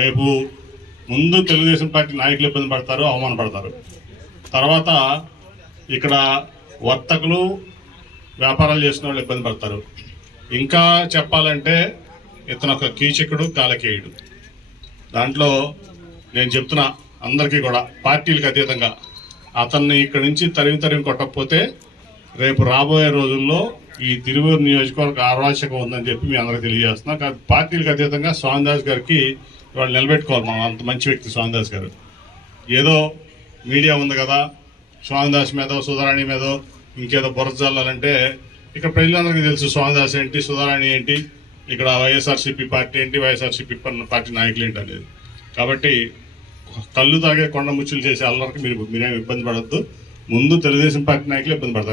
రేపు ముందు తెలుగుదేశం పార్టీ నాయకులు ఇబ్బంది పడతారు, అవమానపడతారు. తర్వాత ఇక్కడ వర్తకులు వ్యాపారాలు చేసిన వాళ్ళు ఇబ్బంది పడతారు. ఇంకా చెప్పాలంటే ఇతను ఒక కీచకుడు, కాలకేయుడు. దాంట్లో నేను చెప్తున్నా అందరికీ కూడా, పార్టీలకు అతీతంగా అతన్ని ఇక్కడి నుంచి తరిమి కొట్టకపోతే రేపు రాబోయే రోజుల్లో ఈ తిరువూరు నియోజకవర్గ అరాచకం ఉందని చెప్పి మీ అందరికీ తెలియజేస్తున్నా. పార్టీలకు అతీతంగా స్వామిదాస్ గారికి వాళ్ళు నిలబెట్టుకోవాలి. మనం అంత మంచి వ్యక్తి స్వామిదాస్ గారు. ఏదో మీడియా ఉంది కదా, స్వామిదాస్ మీదో సుధారాణి మీదో ఇంకేదో బురద చల్లాలంటే ఇక్కడ ప్రజలందరికీ తెలుసు స్వామిదాస్ ఏంటి, సుధారాణి ఏంటి, ఇక్కడ వైఎస్ఆర్సీపీ పార్టీ ఏంటి, వైఎస్ఆర్సీపీ పార్టీ నాయకులు ఏంటి అనేది. కాబట్టి కళ్ళు తాగే కొండ ముచ్చులు చేసే అల్లరికి మీరేం ఇబ్బంది పడద్దు. ముందు తెలుగుదేశం పార్టీ నాయకులు ఇబ్బంది పడతారు.